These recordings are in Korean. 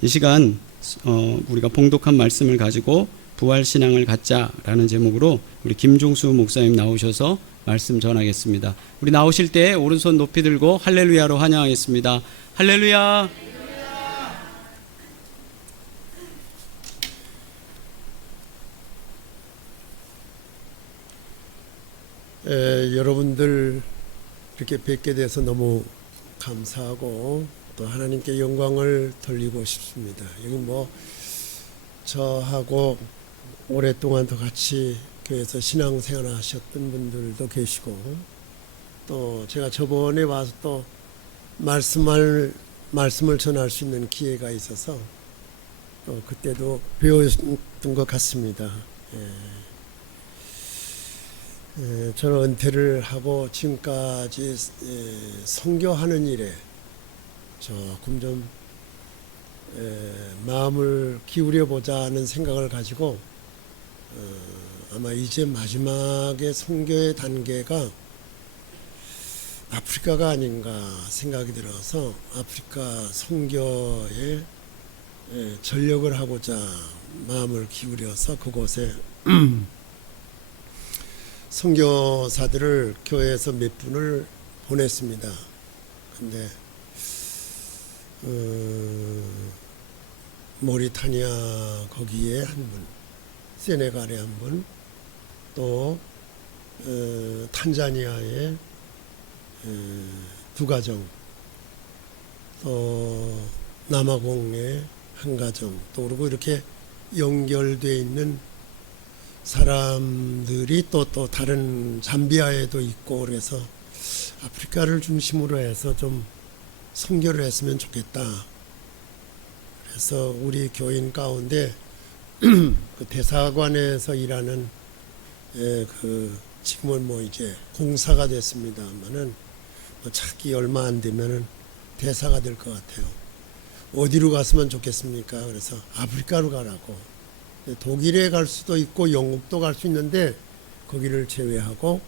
이 시간 우리가 봉독한 말씀을 가지고 부활신앙을 갖자라는 제목으로 우리 김종수 목사님 나오셔서 말씀 전하겠습니다. 우리 나오실 때 오른손 높이 들고 할렐루야로 환영하겠습니다. 할렐루야. 여러분들 이렇게 뵙게 돼서 너무 감사하고 또 하나님께 영광을 돌리고 싶습니다. 여기 저하고 오랫동안 더 같이 교회에서 신앙생활 하셨던 분들도 계시고, 또 제가 저번에 와서 또 말씀을 전할 수 있는 기회가 있어서 또 그때도 배웠던 것 같습니다. 저는 은퇴를 하고 지금까지 선교하는 일에 조금 좀 마음을 기울여 보자는 생각을 가지고 아마 이제 마지막의 선교의 단계가 아프리카가 아닌가 생각이 들어서 아프리카 선교에 전력을 하고자 마음을 기울여서 그곳에 선교사들을 교회에서 몇 분을 보냈습니다. 근데 모리타니아 거기에 한 분, 세네갈에 한 분, 또 탄자니아에 두 가정, 또 남아공에 한 가정, 또 그리고 이렇게 연결되어 있는 사람들이 또 다른 잠비아에도 있고, 그래서 아프리카를 중심으로 해서 좀 선교를 했으면 좋겠다. 그래서 우리 교인 가운데 그 대사관에서 일하는 지금은 이제 공사가 됐습니다만은 차기 얼마 안 되면은 대사가 될 것 같아요. 어디로 갔으면 좋겠습니까? 그래서 아프리카로 가라고. 독일에 갈 수도 있고 영국도 갈 수 있는데 거기를 제외하고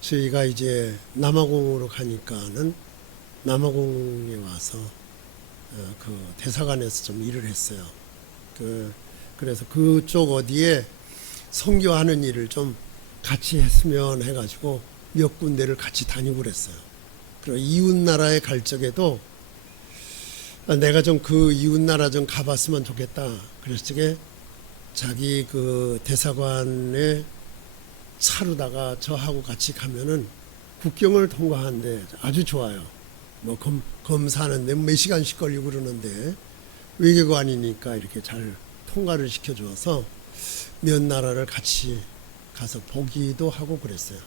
저희가 이제 남아공으로 가니까는 남아공에 와서 그 대사관에서 좀 일을 했어요. 그래서 그쪽 어디에 선교하는 일을 좀 같이 했으면 해가지고 몇 군데를 같이 다니고 그랬어요. 그리고 이웃 나라에 갈 적에도 내가 좀 그 이웃 나라 좀 가봤으면 좋겠다. 그래서 저게 자기 그 대사관에 차로다가 저하고 같이 가면은 국경을 통과하는데 아주 좋아요. 검사하는데 몇 시간씩 걸리고 그러는데 외교관이니까 이렇게 잘 통과를 시켜줘서 몇 나라를 같이 가서 보기도 하고 그랬어요.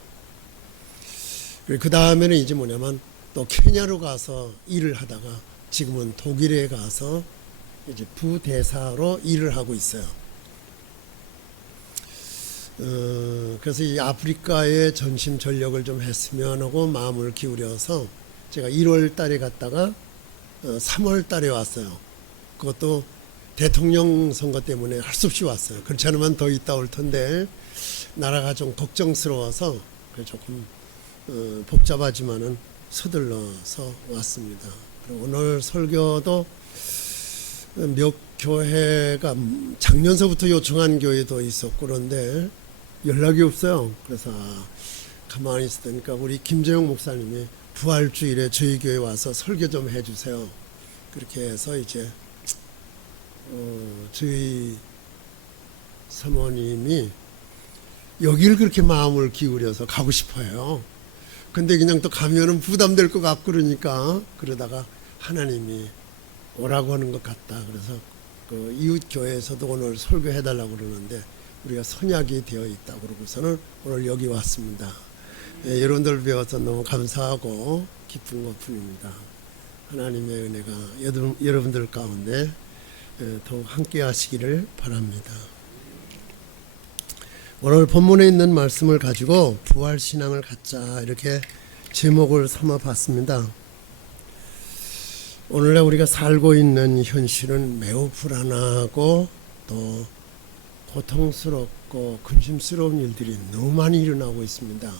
그 다음에는 이제 뭐냐면 또 케냐로 가서 일을 하다가 지금은 독일에 가서 이제 부대사로 일을 하고 있어요. 그래서 이 아프리카에 전심 전력을 좀 했으면 하고 마음을 기울여서 제가 1월 달에 갔다가 3월 달에 왔어요. 그것도 대통령 선거 때문에 할 수 없이 왔어요. 그렇지 않으면 더 있다 올 텐데 나라가 좀 걱정스러워서 조금 복잡하지만은 서둘러서 왔습니다. 그리고 오늘 설교도 몇 교회가 작년서부터 요청한 교회도 있었고 그런데 연락이 없어요. 그래서 가만히 있으니까 우리 김재용 목사님이 부활주일에 저희 교회 와서 설교 좀 해주세요. 그렇게 해서 이제 저희 사모님이 여기를 그렇게 마음을 기울여서 가고 싶어요. 근데 그냥 또 가면은 부담될 것 같고 그러다가 하나님이 오라고 하는 것 같다. 그래서 그 이웃 교회에서도 오늘 설교해달라고 그러는데 우리가 선약이 되어 있다고 그러고서는 오늘 여기 왔습니다. 여러분들 배워서 너무 감사하고 기쁜 것 뿐입니다. 하나님의 은혜가 여러분들 가운데 더욱 함께 하시기를 바랍니다. 오늘 본문에 있는 말씀을 가지고 부활신앙을 갖자 이렇게 제목을 삼아 봤습니다. 오늘날 우리가 살고 있는 현실은 매우 불안하고 또 고통스럽고 근심스러운 일들이 너무 많이 일어나고 있습니다.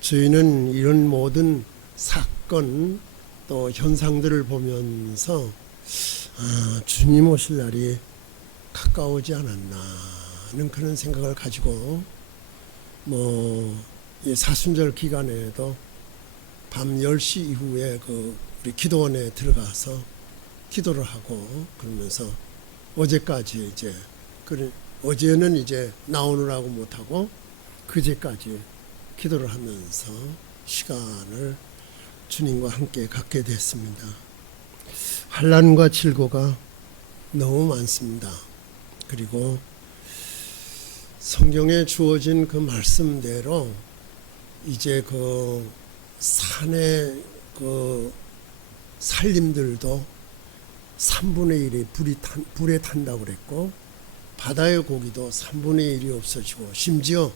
저희는 이런 모든 사건 또 현상들을 보면서 주님 오실 날이 가까워지 않았나 하는 그런 생각을 가지고 이 사순절 기간에도 밤 10시 이후에 우리 기도원에 들어가서 기도를 하고 그러면서 어제까지 어제는 나오느라고 못하고 그제까지 기도를 하면서 시간을 주님과 함께 갖게 됐습니다. 환난과 질고가 너무 많습니다. 그리고 성경에 주어진 그 말씀대로 이제 산의 산림들도 3분의 1이 불에 탄다고 그랬고 바다의 고기도 3분의 1이 없어지고 심지어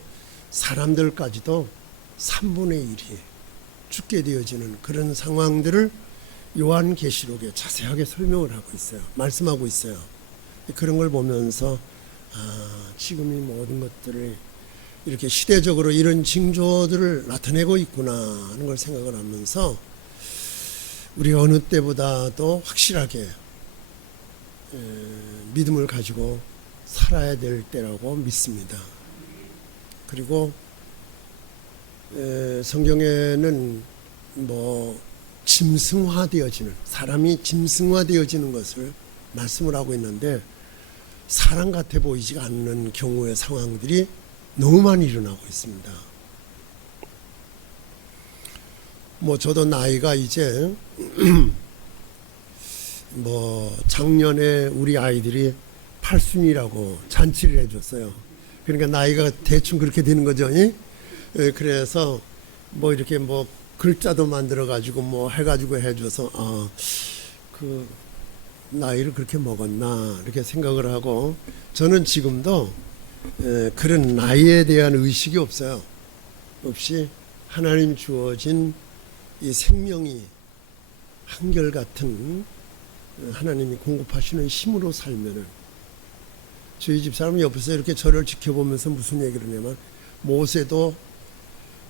사람들까지도 3분의 1이 죽게 되어지는 그런 상황들을 요한계시록에 자세하게 설명을 하고 있어요. 말씀하고 있어요. 그런 걸 보면서 지금 이 모든 것들을 이렇게 시대적으로 이런 징조들을 나타내고 있구나 하는 걸 생각을 하면서 우리가 어느 때보다도 확실하게 믿음을 가지고 살아야 될 때라고 믿습니다. 그리고 성경에는 짐승화되어지는, 사람이 짐승화되어지는 것을 말씀을 하고 있는데 사람 같아 보이지가 않는 경우의 상황들이 너무 많이 일어나고 있습니다. 저도 나이가 이제 작년에 우리 아이들이 팔순이라고 잔치를 해줬어요. 그러니까 나이가 대충 그렇게 되는 거죠. 그래서 이렇게 글자도 만들어 가지고 해가지고 해줘서 그 나이를 그렇게 먹었나 이렇게 생각을 하고 저는 지금도 그런 나이에 대한 의식이 없어요. 없이 하나님 주어진 이 생명이 한결같은 하나님이 공급하시는 힘으로 살면은 저희 집사람이 옆에서 이렇게 저를 지켜보면서 무슨 얘기를 하냐면 모세도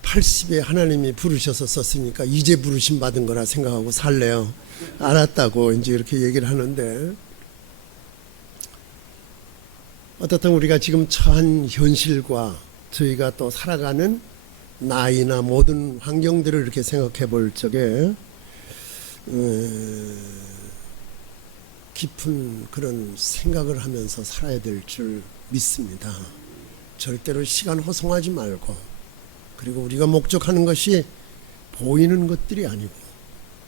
80에 하나님이 부르셔서 썼으니까 이제 부르심 받은 거라 생각하고 살래요. 알았다고 이제 이렇게 얘기를 하는데 어떻든 우리가 지금 처한 현실과 저희가 또 살아가는 나이나 모든 환경들을 이렇게 생각해 볼 적에 깊은 그런 생각을 하면서 살아야 될 줄 믿습니다. 절대로 시간 허송하지 말고 그리고 우리가 목적하는 것이 보이는 것들이 아니고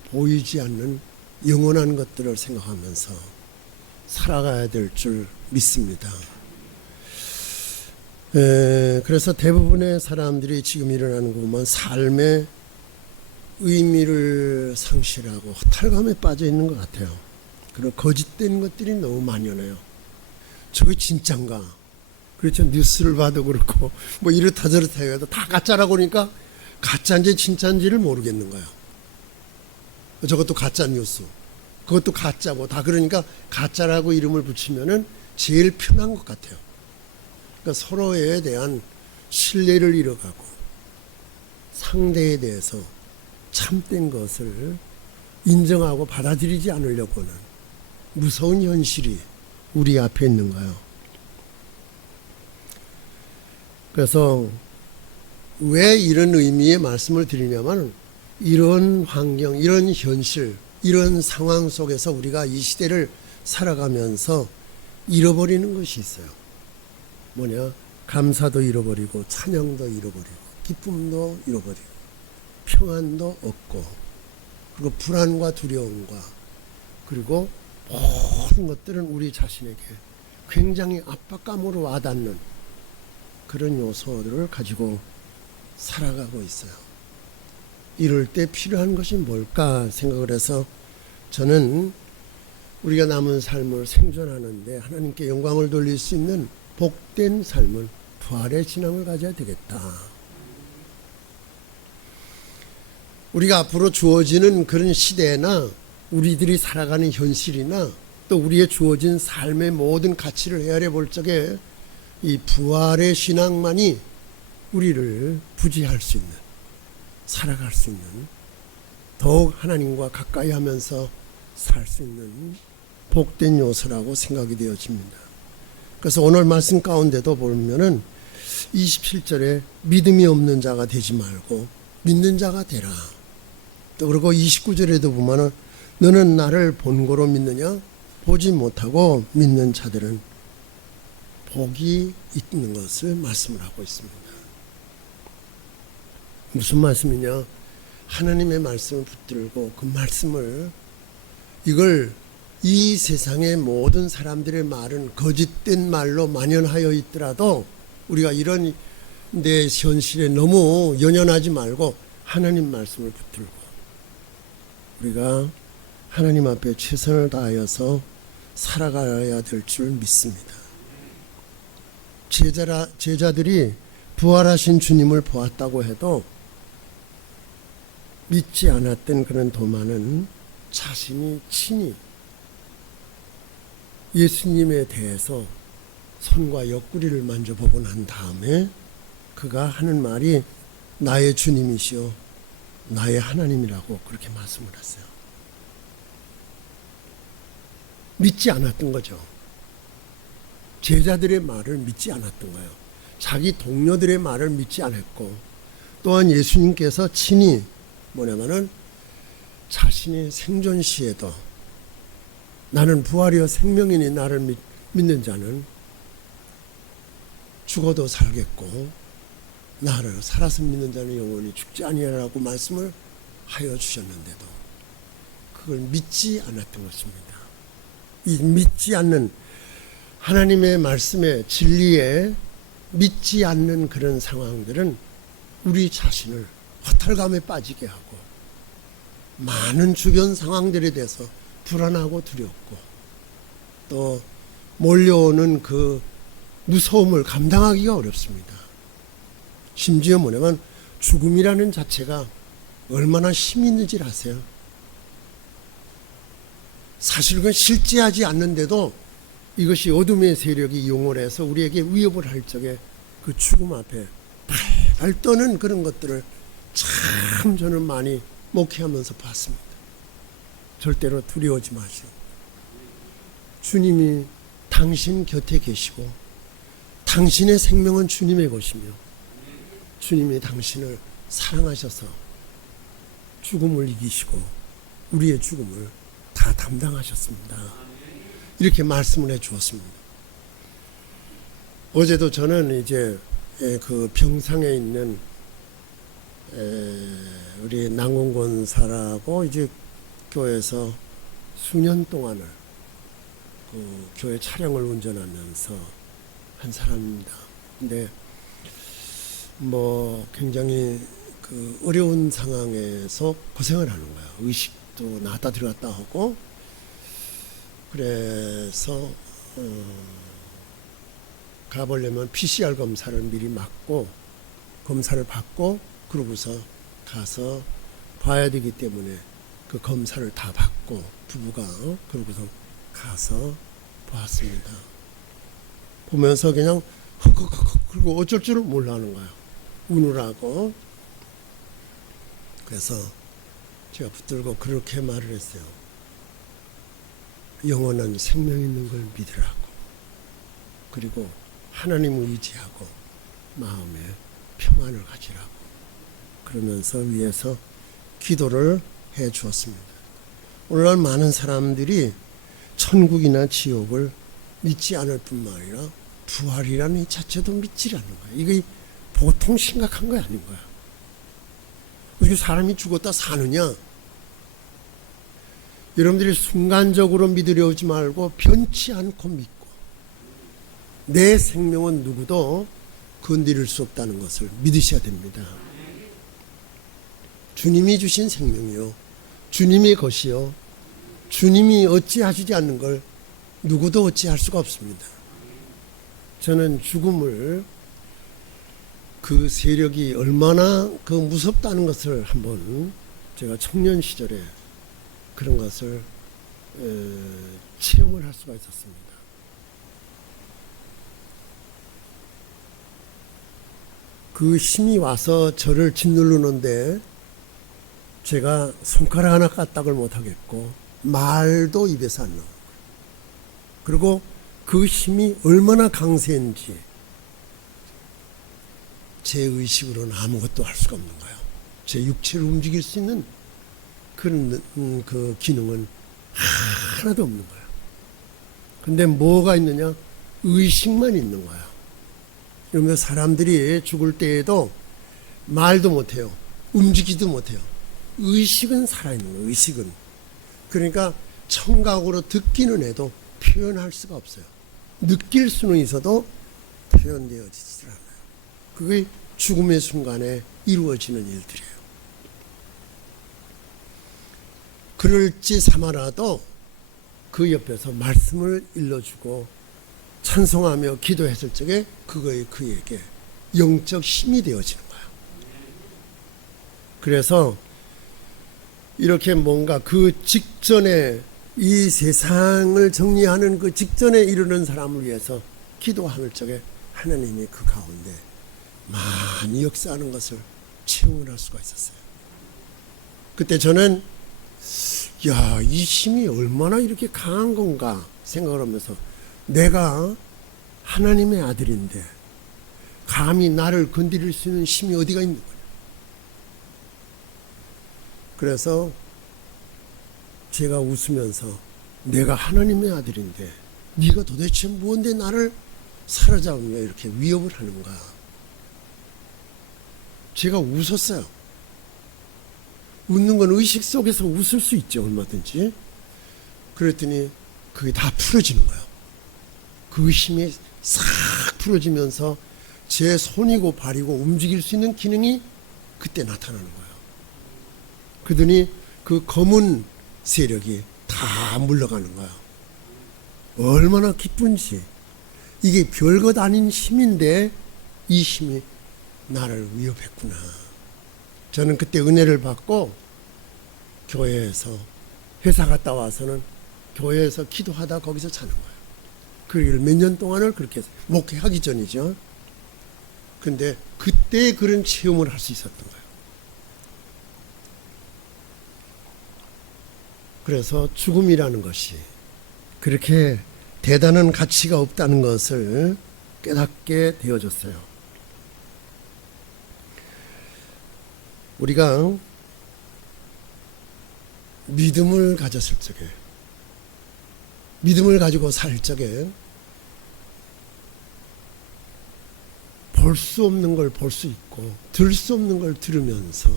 보이지 않는 영원한 것들을 생각하면서 살아가야 될 줄 믿습니다. 그래서 대부분의 사람들이 지금 일어나는 거 보면 삶의 의미를 상실하고 허탈감에 빠져 있는 것 같아요. 그런 거짓된 것들이 너무 만연해요. 저게 진짠가? 그렇죠. 뉴스를 봐도 그렇고 이렇다 저렇다 해도 다 가짜라고 그러니까 가짜인지 진짜인지를 모르겠는 거예요. 저것도 가짜 뉴스, 그것도 가짜고 다 그러니까 가짜라고 이름을 붙이면은 제일 편한 것 같아요. 그러니까 서로에 대한 신뢰를 잃어가고 상대에 대해서 참된 것을 인정하고 받아들이지 않으려고 하는 무서운 현실이 우리 앞에 있는 거예요. 그래서 왜 이런 의미의 말씀을 드리냐면 이런 환경, 이런 현실, 이런 상황 속에서 우리가 이 시대를 살아가면서 잃어버리는 것이 있어요. 감사도 잃어버리고 찬양도 잃어버리고 기쁨도 잃어버리고 평안도 없고 그리고 불안과 두려움과 그리고 모든 것들은 우리 자신에게 굉장히 압박감으로 와닿는 그런 요소들을 가지고 살아가고 있어요. 이럴 때 필요한 것이 뭘까 생각을 해서 저는 우리가 남은 삶을 생존하는데 하나님께 영광을 돌릴 수 있는 복된 삶은 부활의 신앙을 가져야 되겠다. 우리가 앞으로 주어지는 그런 시대나 우리들이 살아가는 현실이나 또 우리의 주어진 삶의 모든 가치를 헤아려 볼 적에 이 부활의 신앙만이 우리를 부지할 수 있는, 살아갈 수 있는, 더욱 하나님과 가까이 하면서 살 수 있는 복된 요소라고 생각이 되어집니다. 그래서 오늘 말씀 가운데도 보면은 27절에 믿음이 없는 자가 되지 말고 믿는 자가 되라. 또 그리고 29절에도 보면은 너는 나를 본고로 믿느냐? 보지 못하고 믿는 자들은 복이 있는 것을 말씀을 하고 있습니다. 무슨 말씀이냐? 하나님의 말씀을 붙들고 그 말씀을 이걸 이 세상의 모든 사람들의 말은 거짓된 말로 만연하여 있더라도 우리가 이런 내 현실에 너무 연연하지 말고 하나님 말씀을 붙들고 우리가 하나님 앞에 최선을 다하여서 살아가야 될 줄 믿습니다. 제자들이 부활하신 주님을 보았다고 해도 믿지 않았던 그런 도마는 자신이 친히 예수님에 대해서 손과 옆구리를 만져보고 난 다음에 그가 하는 말이 나의 주님이시오 나의 하나님이라고 그렇게 말씀을 했어요. 믿지 않았던 거죠. 제자들의 말을 믿지 않았던 거예요. 자기 동료들의 말을 믿지 않았고 또한 예수님께서 친히 뭐냐면은 자신의 생존 시에도 나는 부활이요 생명이니 나를 믿는 자는 죽어도 살겠고 나를 살아서 믿는 자는 영원히 죽지 아니하라고 말씀을 하여 주셨는데도 그걸 믿지 않았던 것입니다. 이 믿지 않는 하나님의 말씀의 진리에 믿지 않는 그런 상황들은 우리 자신을 허탈감에 빠지게 하고 많은 주변 상황들에 대해서 불안하고 두렵고 또 몰려오는 그 무서움을 감당하기가 어렵습니다. 심지어 뭐냐면 죽음이라는 자체가 얼마나 힘이 있는지를 아세요? 사실은 실제하지 않는데도 이것이 어둠의 세력이 이용을 해서 우리에게 위협을 할 적에 그 죽음 앞에 발발 떠는 그런 것들을 참 저는 많이 목회하면서 봤습니다. 절대로 두려워하지 마시고 주님이 당신 곁에 계시고 당신의 생명은 주님의 것이며 주님이 당신을 사랑하셔서 죽음을 이기시고 우리의 죽음을 다 담당하셨습니다. 이렇게 말씀을 해 주었습니다. 어제도 저는 이제 그 평상에 있는 우리 남궁권사라고 이제 교회에서 수년 동안을 그 교회 차량을 운전하면서 한 사람입니다. 근데 뭐 굉장히 그 어려운 상황에서 고생을 하는 거야. 의식도 나왔다 들어갔다 하고 그래서 가보려면 PCR 검사를 미리 맞고 검사를 받고 그러고서 가서 봐야 되기 때문에 그 검사를 다 받고 부부가 그러고서 가서 보았습니다. 보면서 그냥 흑흑흑 그리고 어쩔 줄을 몰라하는 거야. 우느라고. 그래서 제가 붙들고 그렇게 말을 했어요. 영원한 생명 있는 걸 믿으라고. 그리고 하나님을 의지하고 마음에 평안을 가지라고. 그러면서 위에서 기도를 해 주었습니다. 오늘날 많은 사람들이 천국이나 지옥을 믿지 않을 뿐만 아니라 부활이라는 이 자체도 믿지 않는 거야. 이게 보통 심각한 거 아닌 거야. 어떻게 사람이 죽었다 사느냐? 여러분들이 순간적으로 믿으려 하지 말고 변치 않고 믿고 내 생명은 누구도 건드릴 수 없다는 것을 믿으셔야 됩니다. 주님이 주신 생명이요 주님의 것이요 주님이 어찌하시지 않는 걸 누구도 어찌할 수가 없습니다. 저는 죽음을 그 세력이 얼마나 그 무섭다는 것을 한번 제가 청년 시절에 그런 것을 체험을 할 수가 있었습니다. 그 힘이 와서 저를 짓누르는데 제가 손가락 하나 까딱을 못하겠고 말도 입에서 안 나오고 그리고 그 힘이 얼마나 강세인지 제 의식으로는 아무것도 할 수가 없는 거예요. 제 육체를 움직일 수 있는 그런 그 기능은 하나도 없는 거예요. 근데 뭐가 있느냐? 의식만 있는 거야. 그러면 사람들이 죽을 때에도 말도 못해요. 움직이지도 못해요. 의식은 살아있는 거예요. 의식은. 그러니까 청각으로 듣기는 해도 표현할 수가 없어요. 느낄 수는 있어도 표현되어지질 않아요. 그게 죽음의 순간에 이루어지는 일들이에요. 그럴지 삼아라도 그 옆에서 말씀을 일러주고 찬송하며 기도했을 적에 그거에 그에게 영적 힘이 되어지는 거예요. 그래서 이렇게 뭔가 그 직전에 이 세상을 정리하는 그 직전에 이르는 사람을 위해서 기도할 적에 하나님이 그 가운데 많이 역사하는 것을 체험을 할 수가 있었어요. 그때 저는 야, 이 힘이 얼마나 이렇게 강한 건가 생각을 하면서 내가 하나님의 아들인데 감히 나를 건드릴 수 있는 힘이 어디가 있는 거냐. 그래서 제가 웃으면서 내가 하나님의 아들인데 네가 도대체 뭔데 나를 사로잡으며 이렇게 위협을 하는가. 제가 웃었어요. 웃는 건 의식 속에서 웃을 수 있죠, 얼마든지. 그랬더니 그게 다 풀어지는 거예요. 그 힘이 싹 풀어지면서 제 손이고 발이고 움직일 수 있는 기능이 그때 나타나는 거예요. 그러더니 그 검은 세력이 다 물러가는 거예요. 얼마나 기쁜지. 이게 별것 아닌 힘인데 이 힘이 나를 위협했구나. 저는 그때 은혜를 받고 교회에서 회사 갔다 와서는 교회에서 기도하다 거기서 자는 거예요. 그 일 몇 년 동안을 그렇게 했어요. 목회하기 전이죠. 근데 그때 그런 체험을 할 수 있었던 거예요. 그래서 죽음이라는 것이 그렇게 대단한 가치가 없다는 것을 깨닫게 되어졌어요. 우리가 믿음을 가졌을 적에, 믿음을 가지고 살 적에 볼 수 없는 걸 볼 수 있고 들 수 없는 걸 들으면서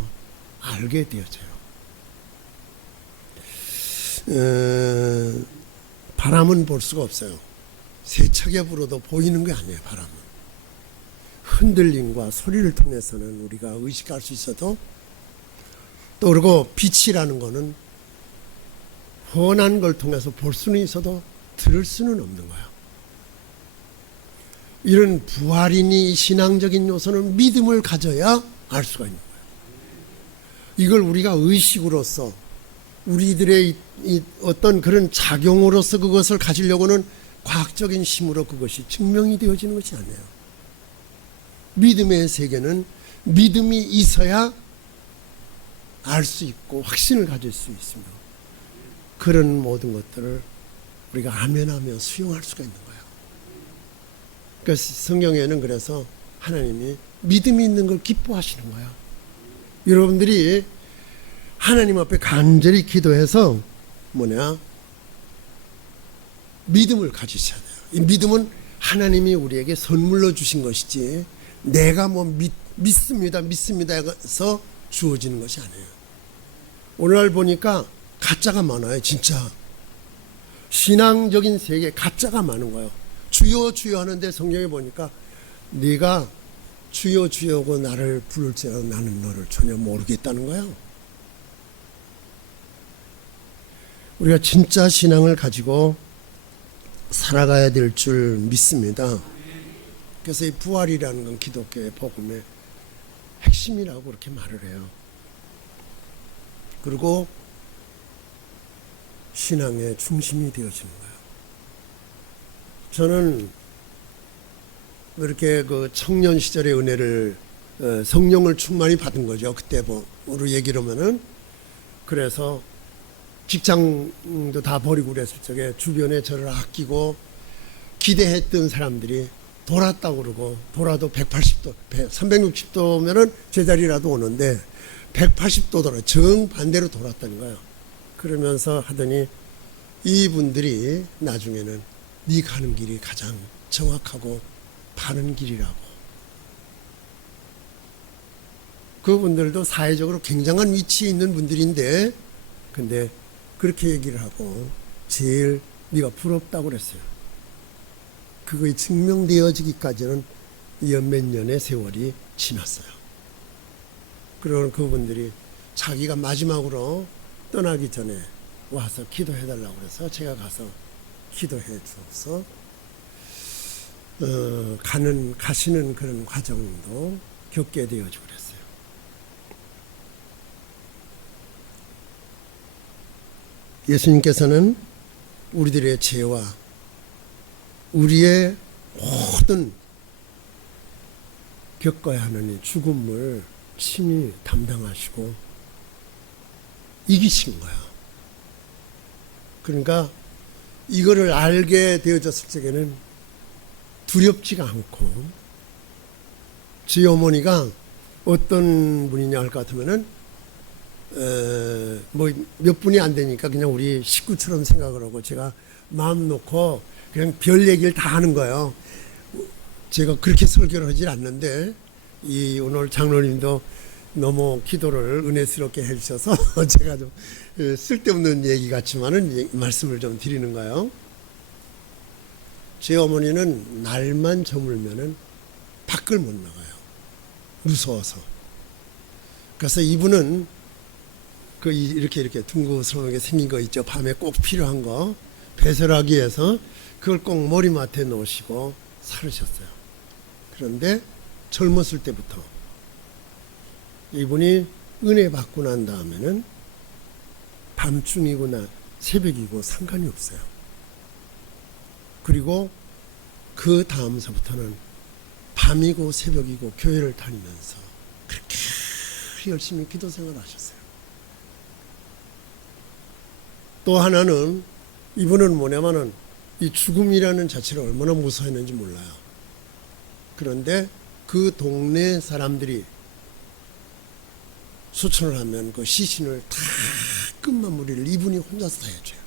알게 되어져요. 바람은 볼 수가 없어요. 세차게 불어도 보이는 게 아니에요. 바람은 흔들림과 소리를 통해서는 우리가 의식할 수 있어도, 또 그리고 빛이라는 거는 훤한 걸 통해서 볼 수는 있어도 들을 수는 없는 거예요. 이런 부활이니 신앙적인 요소는 믿음을 가져야 알 수가 있는 거예요. 이걸 우리가 의식으로서 우리들의 이 어떤 그런 작용으로서 그것을 가지려고는 과학적인 힘으로 그것이 증명이 되어지는 것이 아니에요. 믿음의 세계는 믿음이 있어야 알 수 있고 확신을 가질 수 있습니다. 그런 모든 것들을 우리가 아멘하며 수용할 수가 있는 거예요. 그래서 성경에는 그래서 하나님이 믿음이 있는 걸 기뻐하시는 거예요. 여러분들이 하나님 앞에 간절히 기도해서 믿음을 가지셔야 돼요. 이 믿음은 하나님이 우리에게 선물로 주신 것이지 내가 믿습니다 해서 주어지는 것이 아니에요. 오늘날 보니까 가짜가 많아요. 진짜 신앙적인 세계에 가짜가 많은 거예요. 주여 주여 하는데 성경에 보니까 네가 주여 주여고 나를 부를지라도 나는 너를 전혀 모르겠다는 거예요. 우리가 진짜 신앙을 가지고 살아가야 될 줄 믿습니다. 그래서 이 부활이라는 건 기독교의 복음의 핵심이라고 그렇게 말을 해요. 그리고 신앙의 중심이 되어지는 거예요. 저는 이렇게 그 청년 시절의 은혜를 성령을 충만히 받은 거죠. 그때로 얘기를 하면은. 그래서 직장도 다 버리고 그랬을 적에 주변에 저를 아끼고 기대했던 사람들이 돌았다고 그러고, 돌아도 180도, 360도면은 제자리라도 오는데 180도 돌아, 정반대로 돌았다는 거예요. 그러면서 하더니 이분들이 나중에는 네 가는 길이 가장 정확하고 바른 길이라고. 그분들도 사회적으로 굉장한 위치에 있는 분들인데, 근데 그렇게 얘기를 하고 제일 네가 부럽다고 그랬어요. 그거에 증명되어지기까지는 몇 년의 세월이 지났어요. 그러는 그분들이 자기가 마지막으로 떠나기 전에 와서 기도해달라고 그래서 제가 가서 기도해 주어서 가시는 그런 과정도 겪게 되어지고 그랬어요. 예수님께서는 우리들의 죄와 우리의 모든 겪어야 하는 이 죽음을 친히 담당하시고 이기신 거야. 그러니까 이거를 알게 되어졌을 적에는 두렵지가 않고, 저희 어머니가 어떤 분이냐 할 것 같으면은 뭐 몇 분이 안 되니까 그냥 우리 식구처럼 생각을 하고 제가 마음 놓고 그냥 별 얘기를 다 하는 거예요. 제가 그렇게 설교를 하질 않는데 이 오늘 장로님도 너무 기도를 은혜스럽게 해주셔서 제가 좀 쓸데없는 얘기 같지만은 말씀을 좀 드리는 거예요. 제 어머니는 날만 저물면은 밖을 못 나가요. 무서워서. 그래서 이분은 그 이렇게 둥그스러하게 생긴 거 있죠. 밤에 꼭 필요한 거 배설하기 위해서 그걸 꼭 머리맡에 놓으시고 살으셨어요. 그런데 젊었을 때부터 이분이 은혜 받고 난 다음에는 밤중이거나 새벽이고 상관이 없어요. 그리고 그 다음서부터는 밤이고 새벽이고 교회를 다니면서 그렇게 열심히 기도 생활을 하셨어요. 또 하나는 이분은 뭐냐면은 이 죽음이라는 자체를 얼마나 무서워했는지 몰라요. 그런데 그 동네 사람들이 수천을 하면 그 시신을 다 끝마무리를 이분이 혼자서 다 해줘요.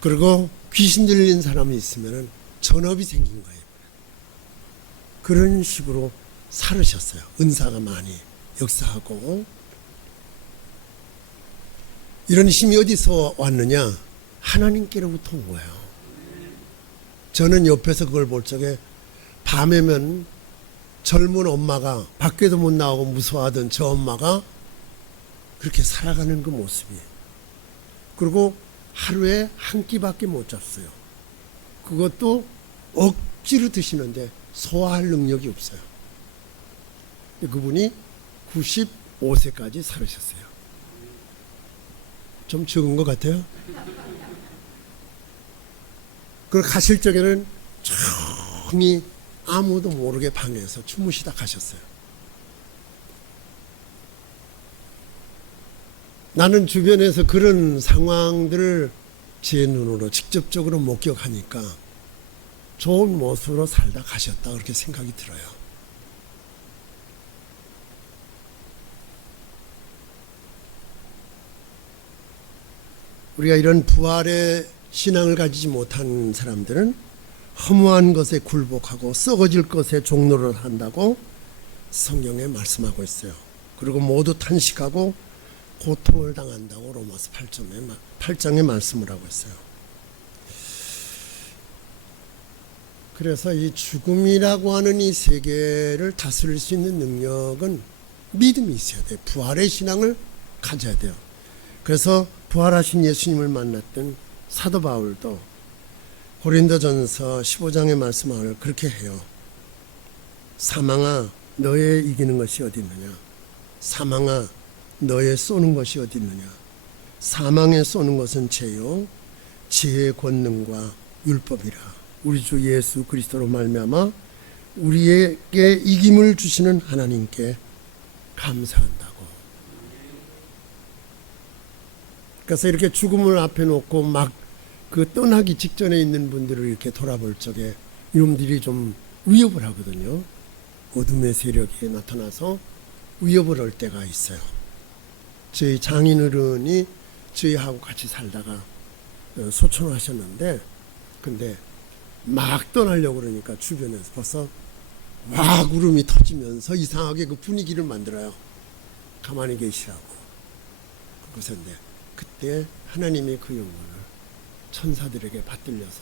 그리고 귀신 들린 사람이 있으면 전업이 생긴 거예요. 그런 식으로 살으셨어요. 은사가 많이 역사하고. 이런 힘이 어디서 왔느냐? 하나님께로부터 온 거예요. 저는 옆에서 그걸 볼 적에 밤에면 젊은 엄마가 밖에도 못 나오고 무서워하던 저 엄마가 그렇게 살아가는 그 모습이, 그리고 하루에 한 끼밖에 못 잤어요. 그것도 억지로 드시는데 소화할 능력이 없어요. 그분이 95세까지 살으셨어요. 좀 적은 것 같아요. 그걸 가실 적에는 조용히 아무도 모르게 방에서 주무시다 가셨어요. 나는 주변에서 그런 상황들을 제 눈으로 직접적으로 목격하니까 좋은 모습으로 살다 가셨다, 그렇게 생각이 들어요. 우리가 이런 부활의 신앙을 가지지 못한 사람들은 허무한 것에 굴복하고 썩어질 것에 종노를 한다고 성경에 말씀하고 있어요. 그리고 모두 탄식하고 고통을 당한다고 로마서 8장에 말씀을 하고 있어요. 그래서 이 죽음이라고 하는 이 세계를 다스릴 수 있는 능력은 믿음이 있어야 돼요. 부활의 신앙을 가져야 돼요. 그래서 부활하신 예수님을 만났던 사도 바울도 고린도전서 15장의 말씀을 그렇게 해요. 사망아 너의 이기는 것이 어디 있느냐? 사망아 너의 쏘는 것이 어디 있느냐? 사망에 쏘는 것은 죄요 지혜의 권능과 율법이라. 우리 주 예수 그리스도로 말미암아 우리에게 이김을 주시는 하나님께 감사한다고. 그래서 이렇게 죽음을 앞에 놓고 막 그 떠나기 직전에 있는 분들을 이렇게 돌아볼 적에 이놈들이 좀 위협을 하거든요. 어둠의 세력이 나타나서 위협을 할 때가 있어요. 저희 장인어른이 저희하고 같이 살다가 소천하셨는데, 근데 막 떠나려고 그러니까 주변에서 벌써 막 울음이 터지면서 이상하게 그 분위기를 만들어요. 가만히 계시라고. 그것인데 그때 하나님이 그 영혼을 천사들에게 받들려서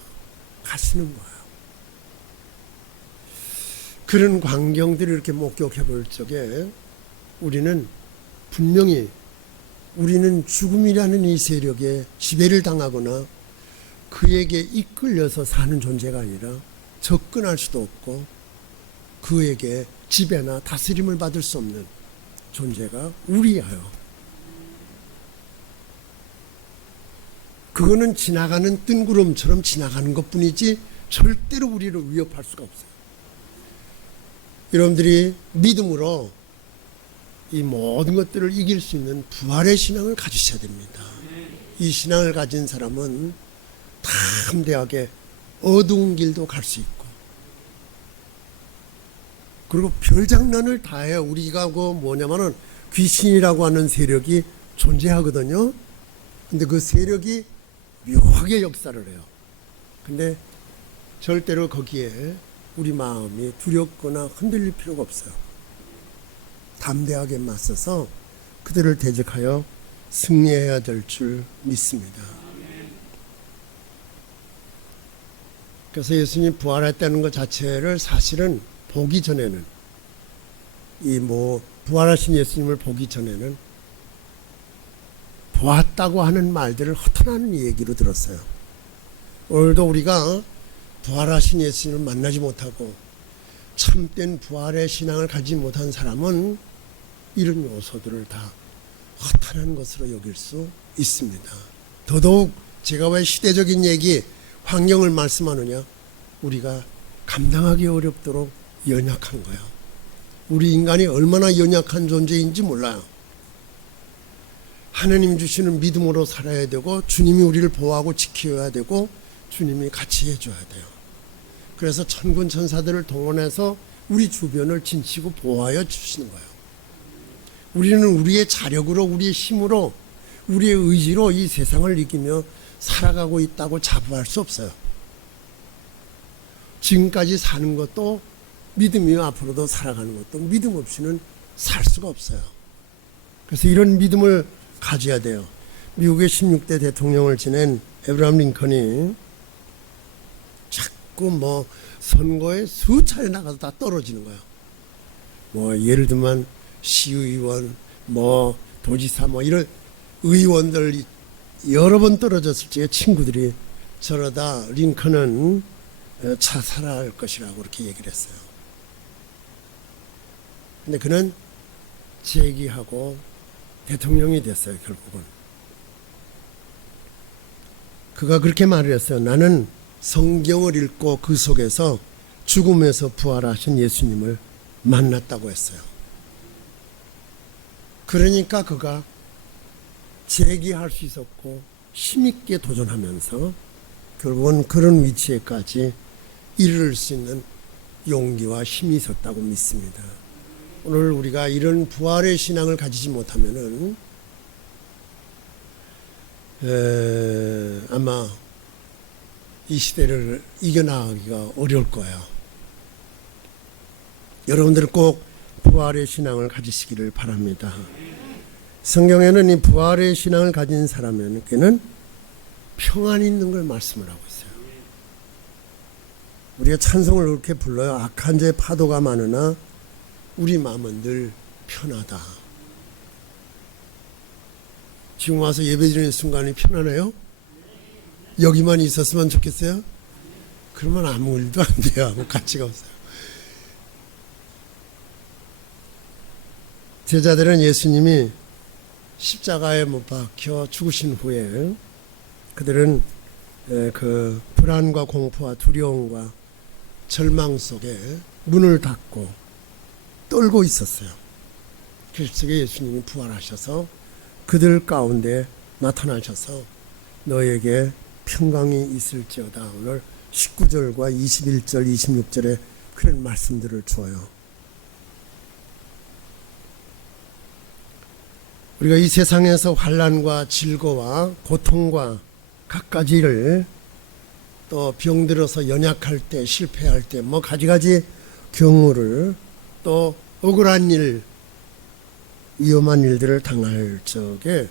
가시는 거예요. 그런 광경들을 이렇게 목격해 볼 적에 우리는 분명히 우리는 죽음이라는 이 세력에 지배를 당하거나 그에게 이끌려서 사는 존재가 아니라 접근할 수도 없고 그에게 지배나 다스림을 받을 수 없는 존재가 우리예요. 그거는 지나가는 뜬구름처럼 지나가는 것뿐이지 절대로 우리를 위협할 수가 없어요. 여러분들이 믿음으로 이 모든 것들을 이길 수 있는 부활의 신앙을 가지셔야 됩니다. 이 신앙을 가진 사람은 담대하게 어두운 길도 갈 수 있고, 그리고 별장난을 다 해요. 우리가 그 뭐냐면은 귀신이라고 하는 세력이 존재하거든요. 근데 그 세력이 묘하게 역사를 해요. 근데 절대로 거기에 우리 마음이 두렵거나 흔들릴 필요가 없어요. 담대하게 맞서서 그들을 대적하여 승리해야 될 줄 믿습니다. 그래서 예수님 부활했다는 것 자체를 사실은 보기 전에는, 부활하신 예수님을 보기 전에는 보았다고 하는 말들을 허탄한 얘기로 들었어요. 오늘도 우리가 부활하신 예수님을 만나지 못하고 참된 부활의 신앙을 가지지 못한 사람은 이런 요소들을 다 허탄한 것으로 여길 수 있습니다. 더더욱 제가 왜 시대적인 얘기, 환경을 말씀하느냐? 우리가 감당하기 어렵도록 연약한 거야. 우리 인간이 얼마나 연약한 존재인지 몰라요. 하나님 주시는 믿음으로 살아야 되고, 주님이 우리를 보호하고 지켜야 되고, 주님이 같이 해줘야 돼요. 그래서 천군 천사들을 동원해서 우리 주변을 진치고 보호하여 주시는 거예요. 우리는 우리의 자력으로, 우리의 힘으로, 우리의 의지로 이 세상을 이기며 살아가고 있다고 자부할 수 없어요. 지금까지 사는 것도 믿음이요, 앞으로도 살아가는 것도 믿음 없이는 살 수가 없어요. 그래서 이런 믿음을 가져야 돼요. 미국의 16대 대통령을 지낸 에브라함 링컨이 자꾸 선거에 수차례 나가서 다 떨어지는 거예요. 예를 들면 시의원, 도지사, 이런 의원들 여러 번 떨어졌을 적에 친구들이 저러다 링컨은 자살할 것이라고 그렇게 얘기를 했어요. 근데 그는 재기하고 대통령이 됐어요. 결국은 그가 그렇게 말을 했어요. 나는 성경을 읽고 그 속에서 죽음에서 부활하신 예수님을 만났다고 했어요. 그러니까 그가 재기할 수 있었고 힘있게 도전하면서 결국은 그런 위치에까지 이를 수 있는 용기와 힘이 있었다고 믿습니다. 오늘 우리가 이런 부활의 신앙을 가지지 못하면은 아마 이 시대를 이겨나가기가 어려울 거예요. 여러분들은 꼭 부활의 신앙을 가지시기를 바랍니다. 성경에는 이 부활의 신앙을 가진 사람에게는 평안이 있는 걸 말씀을 하고 있어요. 우리가 찬송을 그렇게 불러요. 악한 자의 파도가 많으나 우리 마음은 늘 편하다. 지금 와서 예배드리는 순간이 편하네요? 여기만 있었으면 좋겠어요? 그러면 아무 일도 안 돼요. 아무 가치가 없어요. 제자들은 예수님이 십자가에 못 박혀 죽으신 후에 그들은 그 불안과 공포와 두려움과 절망 속에 문을 닫고 떨고 있었어요. 그 속에 예수님이 부활하셔서 그들 가운데 나타나셔서 너에게 평강이 있을지어다. 오늘 19절과 21절, 26절에 그런 말씀들을 줘요. 우리가 이 세상에서 환난과 질고와 고통과 갖가지를 또 병들어서 연약할 때, 실패할 때, 뭐 가지가지 경우를 또 억울한 일, 위험한 일들을 당할 적에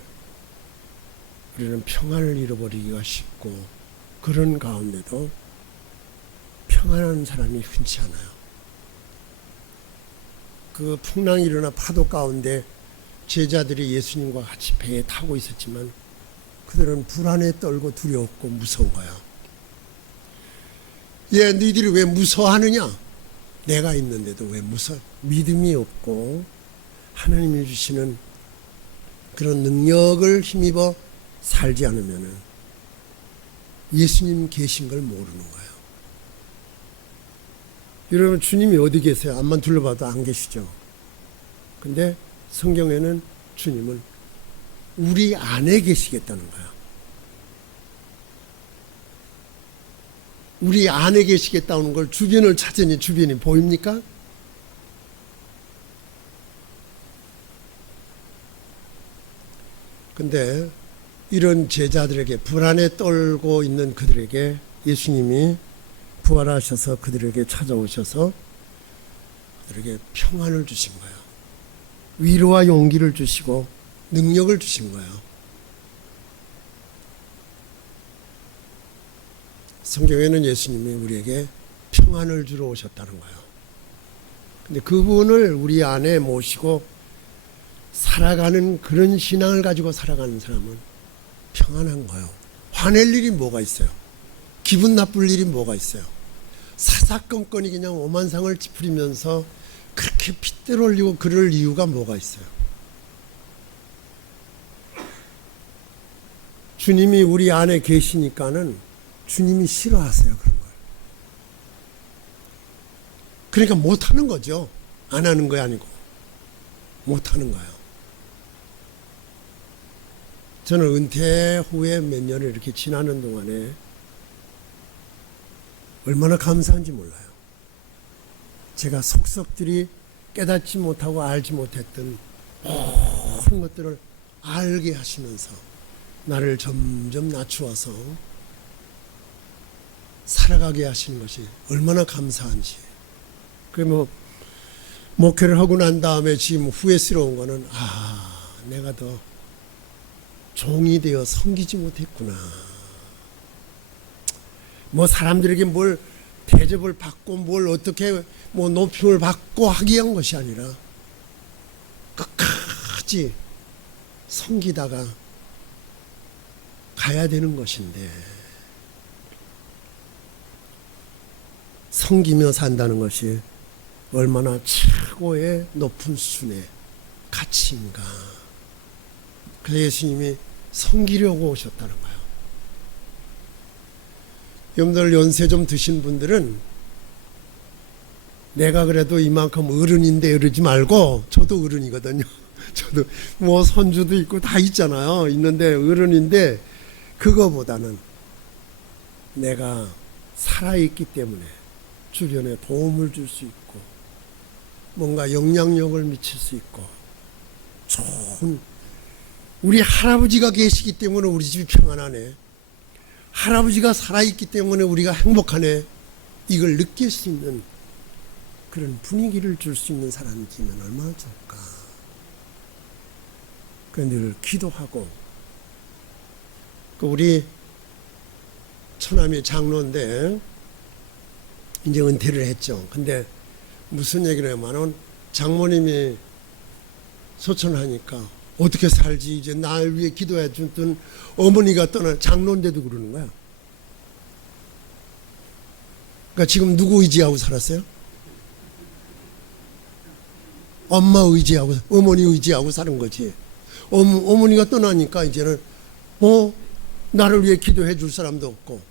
우리는 평안을 잃어버리기가 쉽고, 그런 가운데도 평안한 사람이 흔치 않아요. 그 풍랑이 일어나 파도 가운데 제자들이 예수님과 같이 배에 타고 있었지만 그들은 불안에 떨고 두려웠고 무서운 거야. 너희들이 왜 무서워하느냐? 내가 있는데도 왜 무서워? 믿음이 없고 하나님이 주시는 그런 능력을 힘입어 살지 않으면 예수님 계신 걸 모르는 거예요. 여러분, 주님이 어디 계세요? 앞만 둘러봐도 안 계시죠? 근데 성경에는 주님은 우리 안에 계시겠다는 거야. 우리 안에 계시겠다는 걸 주변을 찾으니 주변이 보입니까? 근데 이런 제자들에게, 불안에 떨고 있는 그들에게 예수님이 부활하셔서 그들에게 찾아오셔서 그들에게 평안을 주신 거예요. 위로와 용기를 주시고 능력을 주신 거예요. 성경에는 예수님이 우리에게 평안을 주러 오셨다는 거예요. 근데 그분을 우리 안에 모시고 살아가는 그런 신앙을 가지고 살아가는 사람은 평안한 거예요. 화낼 일이 뭐가 있어요? 기분 나쁠 일이 뭐가 있어요? 사사건건이 그냥 오만상을 찌푸리면서 그렇게 핏대로 올리고 그럴 이유가 뭐가 있어요? 주님이 우리 안에 계시니까는 주님이 싫어하세요, 그런 걸. 그러니까 못하는 거죠. 안 하는 거 아니고 못하는 거예요. 저는 은퇴 후에 몇 년을 이렇게 지나는 동안에 얼마나 감사한지 몰라요. 제가 속속들이 깨닫지 못하고 알지 못했던 모든 것들을 알게 하시면서 나를 점점 낮추어서 살아가게 하시는 것이 얼마나 감사한지. 그러면 목회를 하고 난 다음에 지금 후회스러운 거는 내가 더 종이 되어 섬기지 못했구나. 뭐 사람들에게 뭘 대접을 받고 뭘 어떻게 뭐 높임을 받고 하기 위한 것이 아니라 끝까지 섬기다가 가야 되는 것인데, 섬기며 산다는 것이 얼마나 최고의 높은 수준의 가치인가. 그래서 예수님이 섬기려고 오셨다는 거예요. 여러분들 연세 좀 드신 분들은 내가 그래도 이만큼 어른인데 이러지 말고, 저도 어른이거든요. 저도 뭐 손주도 있고 다 있잖아요. 있는데 어른인데, 그거보다는 내가 살아있기 때문에 주변에 도움을 줄 수 있고 뭔가 영향력을 미칠 수 있고 좋은, 우리 할아버지가 계시기 때문에 우리 집이 평안하네, 할아버지가 살아있기 때문에 우리가 행복하네, 이걸 느낄 수 있는 그런 분위기를 줄 수 있는 사람이면 얼마나 좋을까. 늘 기도하고. 우리 처남이 장로인데 이제 은퇴를 했죠. 근데 무슨 얘기를 하면은 장모님이 소천하니까 어떻게 살지, 이제 날 위해 기도해 주던 어머니가 떠나, 장로인데도 그러는 거야. 그러니까 지금 누구 의지하고 살았어요? 엄마 의지하고, 어머니 의지하고 사는 거지. 어머니가 떠나니까 이제는 나를 위해 기도해 줄 사람도 없고,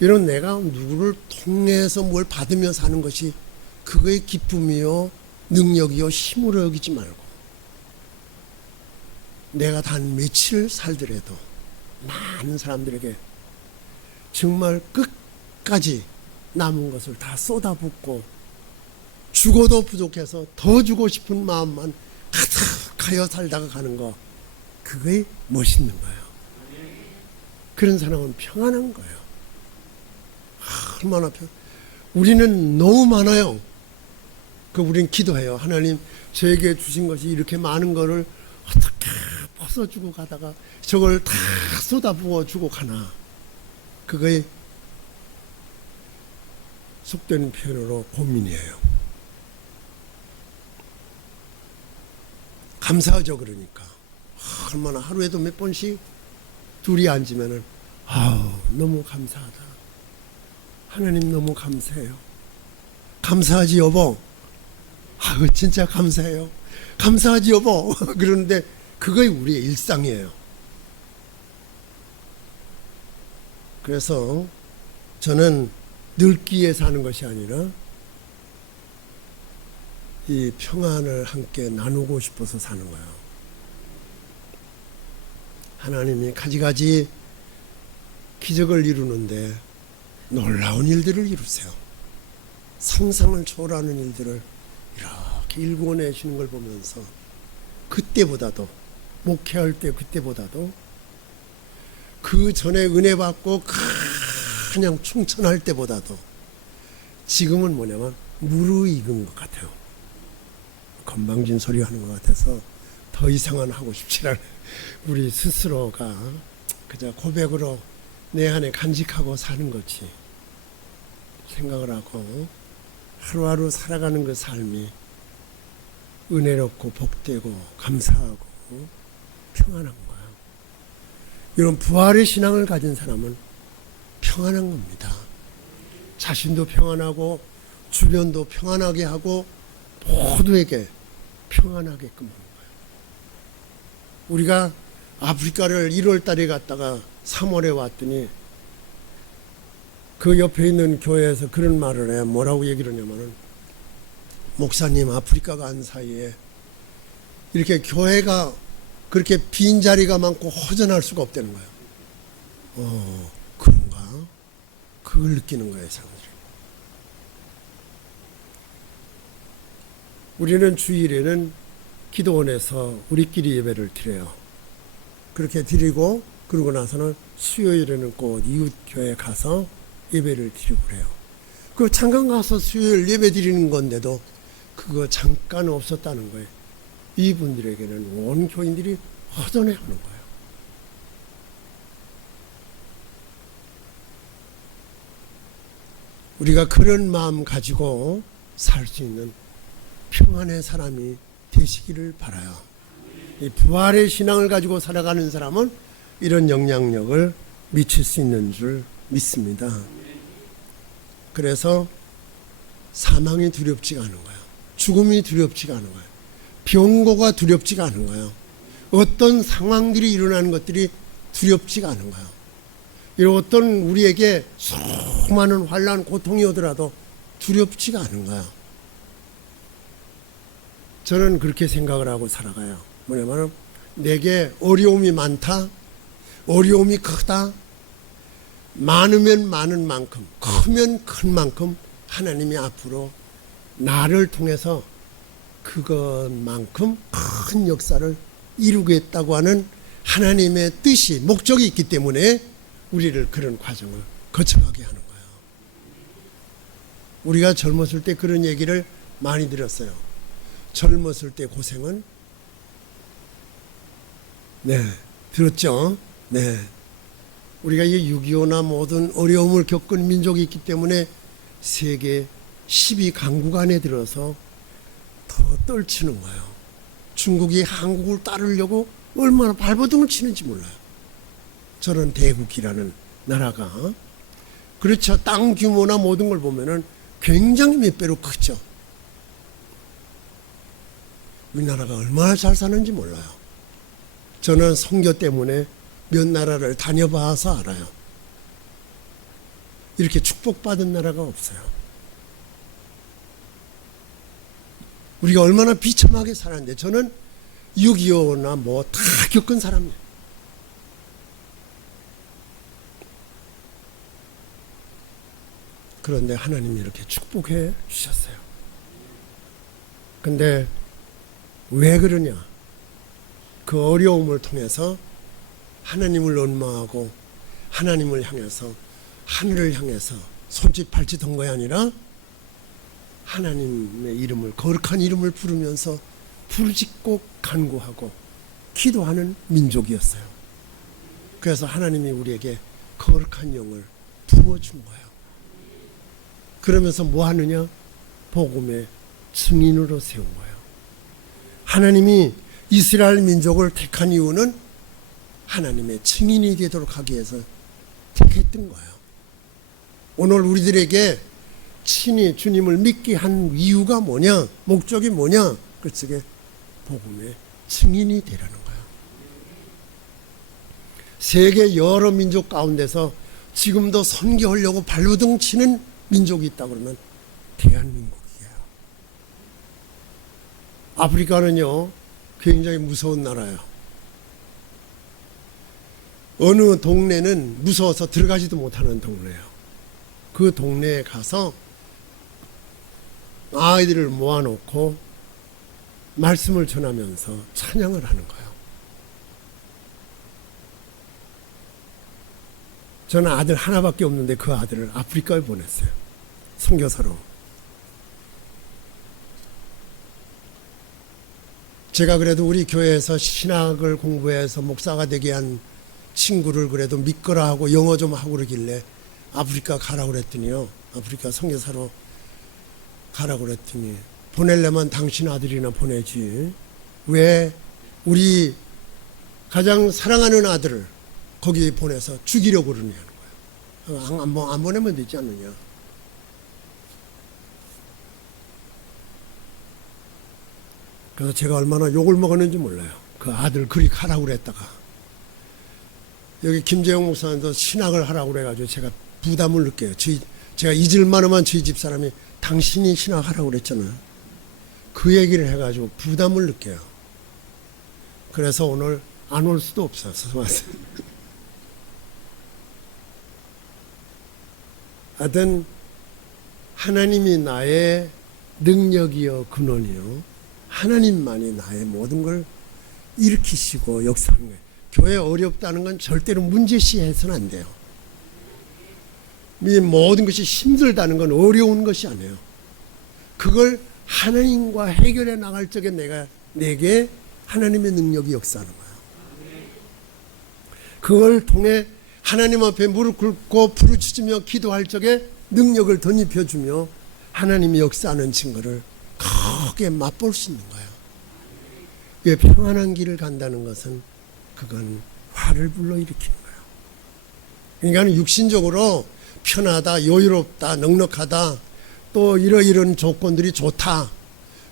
이런 내가 누구를 통해서 뭘 받으며 사는 것이 그거의 기쁨이요 능력이요 힘으로 여기지 말고 내가 단 며칠 살더라도 많은 사람들에게 정말 끝까지 남은 것을 다 쏟아붓고 죽어도 부족해서 더 주고 싶은 마음만 가득하여 살다가 가는 거, 그게 멋있는 거예요. 그런 사람은 평안한 거예요. 얼마나 우리는 너무 많아요. 우린 기도해요. 하나님, 저에게 주신 것이 이렇게 많은 거를 어떻게 벗어주고 가다가 저걸 다 쏟아부어 주고 가나. 그거에 속되는 표현으로 고민이에요. 감사하죠. 그러니까 얼마나 하루에도 몇 번씩 둘이 앉으면은 너무 감사하다. 하나님 너무 감사해요. 감사하지 여보. 진짜 감사해요. 감사하지 여보. 그러는데 그게 우리의 일상이에요. 그래서 저는 늙기에 사는 것이 아니라 이 평안을 함께 나누고 싶어서 사는 거예요. 하나님이 가지가지 기적을 이루는데 놀라운 일들을 이루세요. 상상을 초월하는 일들을 이렇게 일궈내시는 걸 보면서 그때보다도, 목회할 때 그때보다도, 그 전에 은혜 받고 그냥 충천할 때보다도 지금은 뭐냐면 무르익은 것 같아요. 건방진 소리 하는 것 같아서 더 이상은 하고 싶지 않아요. 우리 스스로가 그저 고백으로 내 안에 간직하고 사는 거지 생각을 하고 하루하루 살아가는 그 삶이 은혜롭고 복되고 감사하고 평안한 거야. 이런 부활의 신앙을 가진 사람은 평안한 겁니다. 자신도 평안하고 주변도 평안하게 하고 모두에게 평안하게끔 하는 거예요. 우리가 아프리카를 1월 달에 갔다가 3월에 왔더니 그 옆에 있는 교회에서 그런 말을 해요. 뭐라고 얘기를 하냐면은, 목사님, 아프리카 간 사이에 이렇게 교회가 그렇게 빈자리가 많고 허전할 수가 없다는 거예요. 그런가? 그걸 느끼는 거예요, 사람들이. 우리는 주일에는 기도원에서 우리끼리 예배를 드려요. 그렇게 드리고 그러고 나서는 수요일에는 꼭 이웃교회 가서 예배를 드리고 그래요. 그 잠깐 가서 수요일 예배 드리는 건데도 그거 잠깐 없었다는 거예요. 이분들에게는 온 교인들이 허전해하는 거예요. 우리가 그런 마음 가지고 살 수 있는 평안의 사람이 되시기를 바라요. 이 부활의 신앙을 가지고 살아가는 사람은 이런 영향력을 미칠 수 있는 줄 믿습니다. 그래서 사망이 두렵지가 않은 거예요. 죽음이 두렵지가 않은 거예요. 병고가 두렵지가 않은 거예요. 어떤 상황들이 일어나는 것들이 두렵지가 않은 거예요. 이런 어떤 우리에게 수많은 환난, 고통이 오더라도 두렵지가 않은 거예요. 저는 그렇게 생각을 하고 살아가요. 뭐냐면 내게 어려움이 많다, 어려움이 크다, 많으면 많은 만큼, 크면 큰 만큼 하나님이 앞으로 나를 통해서 그것만큼 큰 역사를 이루겠다고 하는 하나님의 뜻이, 목적이 있기 때문에 우리를 그런 과정을 거쳐가게 하는 거예요. 우리가 젊었을 때 그런 얘기를 많이 들었어요. 젊었을 때 고생은, 들었죠? 우리가 이 6.25나 모든 어려움을 겪은 민족이 있기 때문에 세계 12강국 안에 들어서 더 떨치는 거예요. 중국이 한국을 따르려고 얼마나 발버둥을 치는지 몰라요. 저런 대국이라는 나라가. 그렇죠. 땅 규모나 모든 걸 보면은 굉장히 몇 배로 크죠. 우리나라가 얼마나 잘 사는지 몰라요. 저는 선교 때문에 몇 나라를 다녀봐서 알아요. 이렇게 축복받은 나라가 없어요. 우리가 얼마나 비참하게 살았는데, 저는 6.25나 뭐 다 겪은 사람이에요. 그런데 하나님이 이렇게 축복해 주셨어요. 근데 왜 그러냐? 그 어려움을 통해서 하나님을 원망하고 하나님을 향해서 하늘을 향해서 손짓 발짓 한 것이 아니라 하나님의 이름을, 거룩한 이름을 부르면서 부르짖고 간구하고 기도하는 민족이었어요. 그래서 하나님이 우리에게 거룩한 영을 부어준 거예요. 그러면서 뭐 하느냐? 복음의 증인으로 세운 거예요. 하나님이 이스라엘 민족을 택한 이유는 하나님의 증인이 되도록 하기 위해서 택했던 거예요. 오늘 우리들에게 친히 주님을 믿게 한 이유가 뭐냐? 목적이 뭐냐? 그쪽에 복음의 증인이 되라는 거예요. 세계 여러 민족 가운데서 지금도 선교하려고 발버둥 치는 민족이 있다 그러면 대한민국이에요. 아프리카는요, 굉장히 무서운 나라예요. 어느 동네는 무서워서 들어가지도 못하는 동네예요. 그 동네에 가서 아이들을 모아놓고 말씀을 전하면서 찬양을 하는 거예요. 저는 아들 하나밖에 없는데 그 아들을 아프리카에 보냈어요. 선교사로. 제가 그래도 우리 교회에서 신학을 공부해서 목사가 되게 한 친구를 그래도 믿거라 하고 영어 좀 하고 그러길래 아프리카 가라고 그랬더니요. 아프리카 선교사로 가라고 그랬더니 보내려면 당신 아들이나 보내지. 왜 우리 가장 사랑하는 아들을 거기 보내서 죽이려고 그러냐는 거예요. 안 보내면 되지 않느냐. 그래서 제가 얼마나 욕을 먹었는지 몰라요. 그 아들 그리 가라고 그랬다가 여기 김재용 목사님도 신학을 하라고 그래가지고 제가 부담을 느껴요. 제가 잊을만 하면 저희 집 사람이 당신이 신학하라고 그랬잖아요. 그 얘기를 해가지고 부담을 느껴요. 그래서 오늘 안 올 수도 없어서 왔어요. 하여튼 하나님이 나의 능력이요 근원이요 하나님만이 나의 모든 걸 일으키시고 역사하는 거예요. 교회 어렵다는 건 절대로 문제시해서는 안 돼요. 이 모든 것이 힘들다는 건 어려운 것이 아니에요. 그걸 하나님과 해결해 나갈 적에 내게 하나님의 능력이 역사하는 거예요. 그걸 통해 하나님 앞에 무릎 꿇고 부르짖으며 기도할 적에 능력을 덧입혀주며 하나님이 역사하는 증거를 크게 맛볼 수 있는 거예요. 왜 평안한 길을 간다는 것은 그건 화를 불러일으키는 거예요. 그러니까 육신적으로 편하다, 여유롭다, 넉넉하다, 또 이런 조건들이 좋다.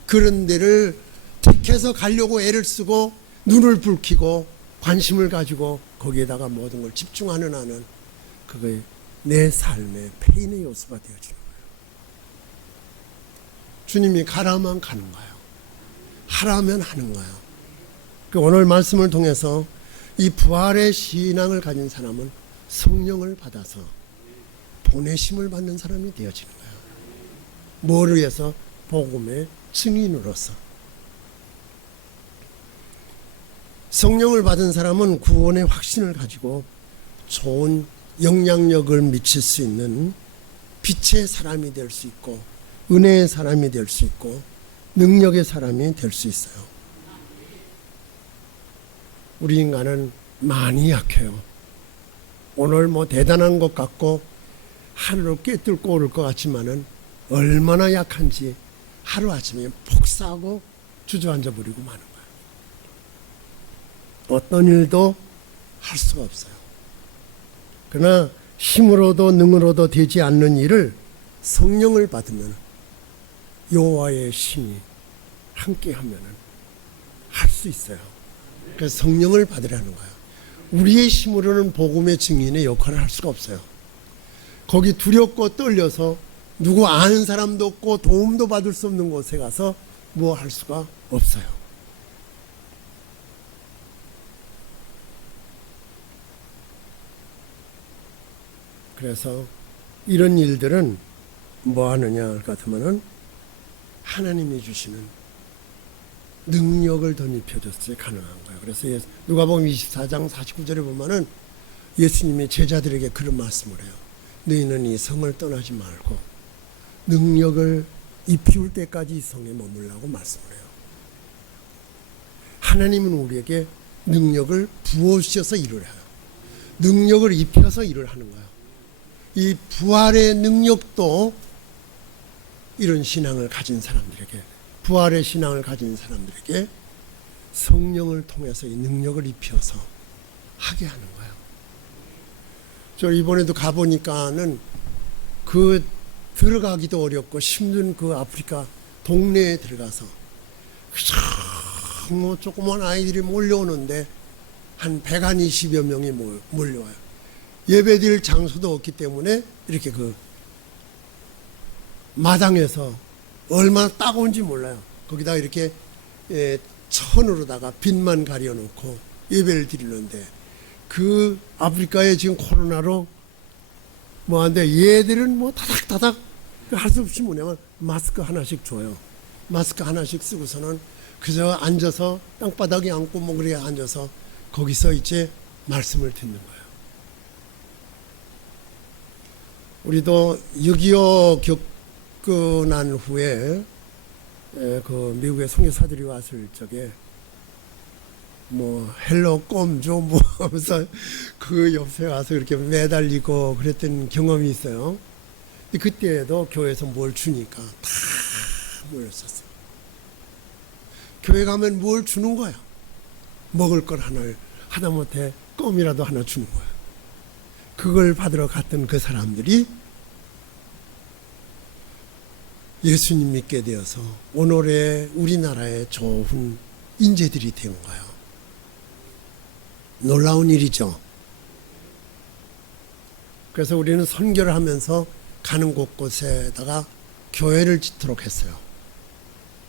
그런 데를 택해서 가려고 애를 쓰고 눈을 붉히고 관심을 가지고 거기에다가 모든 걸 집중하는 한은 그게 내 삶의 페인의 요소가 되어지는 거예요. 주님이 가라면 가는 거예요. 하라면 하는 거예요. 오늘 말씀을 통해서 이 부활의 신앙을 가진 사람은 성령을 받아서 보내심을 받는 사람이 되어지는 거예요. 뭐를 위해서? 복음의 증인으로서. 성령을 받은 사람은 구원의 확신을 가지고 좋은 영향력을 미칠 수 있는 빛의 사람이 될 수 있고 은혜의 사람이 될 수 있고 능력의 사람이 될 수 있어요. 우리 인간은 많이 약해요. 오늘 뭐 대단한 것 같고 하루를 꿰뚫고 오를 것 같지만은 얼마나 약한지 하루아침에 폭사하고 주저앉아 버리고 마는 거예요. 어떤 일도 할 수가 없어요. 그러나 힘으로도 능으로도 되지 않는 일을 성령을 받으면 여호와의 신이 함께 하면은 할 수 있어요. 그래서 성령을 받으라는 거예요. 우리의 힘으로는 복음의 증인의 역할을 할 수가 없어요. 거기 두렵고 떨려서 누구 아는 사람도 없고 도움도 받을 수 없는 곳에 가서 뭐 할 수가 없어요. 그래서 이런 일들은 뭐 하느냐 같으면은 하나님이 주시는 능력을 덧입혀줬을 때 가능한 거예요. 그래서 누가복음 24장 49절에 보면은 예수님이 제자들에게 그런 말씀을 해요. 너희는 이 성을 떠나지 말고 능력을 입히울 때까지 이 성에 머물라고 말씀을 해요. 하나님은 우리에게 능력을 부어주셔서 일을 해요. 능력을 입혀서 일을 하는 거예요. 이 부활의 능력도 이런 신앙을 가진 사람들에게, 부활의 신앙을 가진 사람들에게 성령을 통해서 이 능력을 입혀서 하게 하는 거예요. 저 이번에도 가보니까는 그 들어가기도 어렵고 힘든 그 아프리카 동네에 들어가서 뭐 조그만 아이들이 몰려오는데 한 120여 명이 몰려와요. 예배드릴 장소도 없기 때문에 이렇게 그 마당에서 얼마나 따가운지 몰라요. 거기다가 이렇게 천으로다가 빛만 가려놓고 예배를 드리는데 그 아프리카에 지금 코로나로 뭐한데 얘들은 뭐 다닥다닥 할 수 없이 뭐냐면 마스크 하나씩 줘요. 마스크 하나씩 쓰고서는 그저 앉아서 땅바닥에 앉고 뭐 그래 앉아서 거기서 이제 말씀을 듣는 거예요. 우리도 6.25 겪고 난 후에 그 미국의 선교사들이 왔을 적에 뭐 헬로 꼼조 뭐 하면서 그 옆에 와서 이렇게 매달리고 그랬던 경험이 있어요. 근데 그때에도 교회에서 뭘 주니까 다 모였었어요. 교회 가면 뭘 주는 거야. 먹을 걸 하나를 하다못해 껌이라도 하나 주는 거야. 그걸 받으러 갔던 그 사람들이 예수님 믿게 되어서 오늘의 우리나라의 좋은 인재들이 된 거예요. 놀라운 일이죠. 그래서 우리는 선교를 하면서 가는 곳곳에다가 교회를 짓도록 했어요.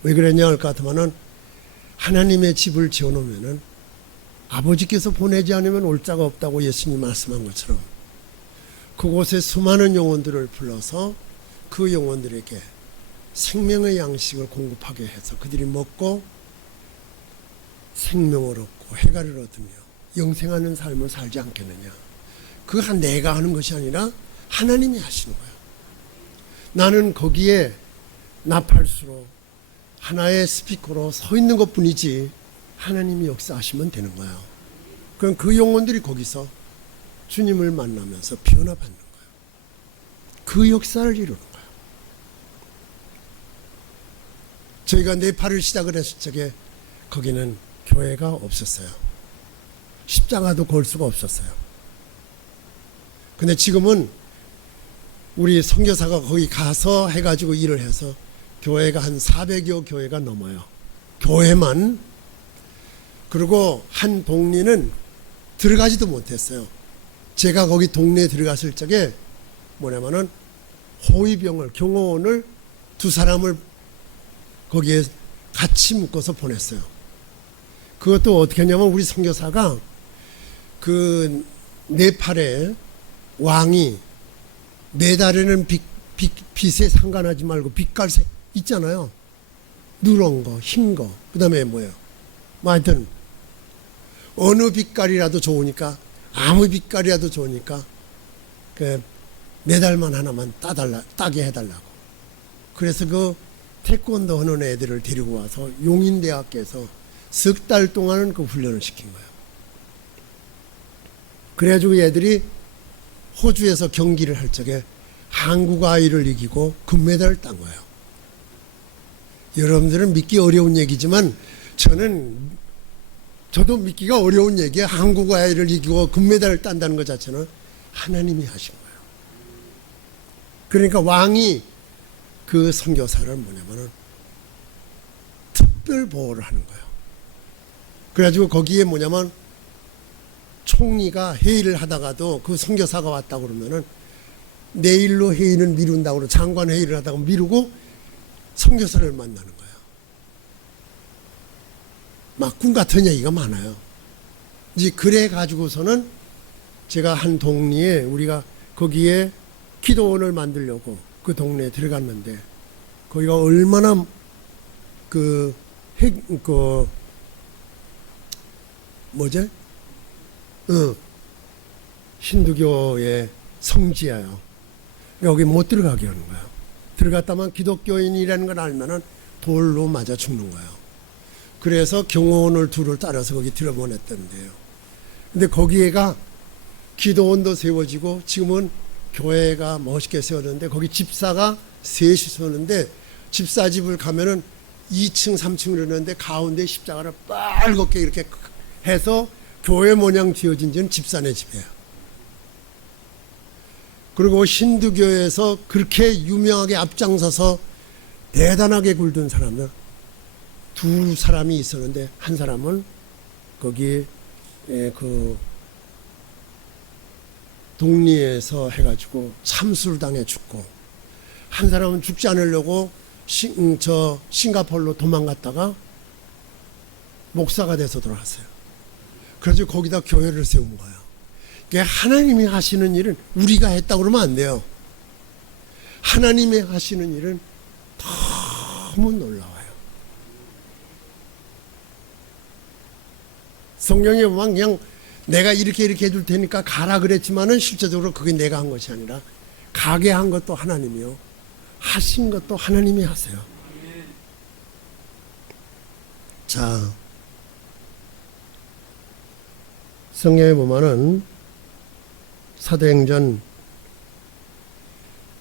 왜 그랬냐 할 것 같으면은 하나님의 집을 지어놓으면은 아버지께서 보내지 않으면 올 자가 없다고 예수님이 말씀한 것처럼 그곳에 수많은 영혼들을 불러서 그 영혼들에게 생명의 양식을 공급하게 해서 그들이 먹고 생명을 얻고 해가를 얻으며 영생하는 삶을 살지 않겠느냐. 그거 내가 하는 것이 아니라 하나님이 하시는 거예요. 나는 거기에 나팔수로 하나의 스피커로 서 있는 것뿐이지 하나님이 역사하시면 되는 거예요. 그럼 그 영혼들이 거기서 주님을 만나면서 변화받는 거예요. 그 역사를 이루는 거예요. 저희가 네팔을 시작을 했을 적에 거기는 교회가 없었어요. 십자가도 걸 수가 없었어요. 근데 지금은 우리 선교사가 거기 가서 해가지고 일을 해서 교회가 한 400여 교회가 넘어요. 교회만. 그리고 한 동리는 들어가지도 못했어요. 제가 거기 동네에 들어갔을 적에 뭐냐면은 호위병을, 경호원을 2사람을 거기에 같이 묶어서 보냈어요. 그것도 어떻게 했냐면 우리 선교사가 그 네팔의 왕이 매달에는 빛에 상관하지 말고 빛깔색 있잖아요. 누런 거, 흰 거, 그 다음에 뭐예요? 뭐 하여튼 어느 빛깔이라도 좋으니까, 아무 빛깔이라도 좋으니까 그 메달만 하나만 따게 해달라고. 그래서 그 태권도 하는 애들을 데리고 와서 용인대학교에서 석 달 동안은 그 훈련을 시킨 거예요. 그래가지고 애들이 호주에서 경기를 할 적에 한국 아이를 이기고 금메달을 딴 거예요. 여러분들은 믿기 어려운 얘기지만 저도 믿기가 어려운 얘기예요. 한국 아이를 이기고 금메달을 딴다는 것 자체는 하나님이 하신 거예요. 그러니까 왕이 그 선교사를 뭐냐면은 특별 보호를 하는 거예요. 그래가지고 거기에 뭐냐면 총리가 회의를 하다가도 그 선교사가 왔다고 그러면은 내일로 회의를 미룬다고 그러고 장관 회의를 하다가 미루고 선교사를 만나는 거예요. 막 꿈 같은 얘기가 많아요. 이제 그래 가지고서는 제가 한 동리에 우리가 거기에 기도원을 만들려고 그 동네에 들어갔는데 거기가 얼마나 뭐지? 힌두교의 성지예요. 여기 못 들어가게 하는 거예요. 들어갔다만 기독교인이라는 걸 알면은 돌로 맞아 죽는 거예요. 그래서 경호원을 둘을 따라서 거기 들어보냈던데요. 근데 거기에가 기도원도 세워지고 지금은 교회가 멋있게 세워졌는데 거기 집사가 셋이 세웠는데 집사집을 가면은 2층 3층을 했는데 가운데 십자가를 빨갛게 이렇게 해서 교회 모양 지어진 지는 집사네 집이에요. 그리고 힌두교에서 그렇게 유명하게 앞장서서 대단하게 굴던 사람들 두 사람이 있었는데 한 사람은 거기 그 독리에서 해가지고 참수를 당해 죽고 한 사람은 죽지 않으려고 싱가포르로 도망갔다가 목사가 돼서 돌아왔어요. 그래서 거기다 교회를 세운 거예요. 그러니까 하나님이 하시는 일은 우리가 했다고 그러면 안 돼요. 하나님이 하시는 일은 너무 놀라워요. 성경에 보면 그냥 내가 이렇게 해줄 테니까 가라 그랬지만은 실제적으로 그게 내가 한 것이 아니라 가게 한 것도 하나님이요. 하신 것도 하나님이 하세요. 자, 성경에 보면은 사도행전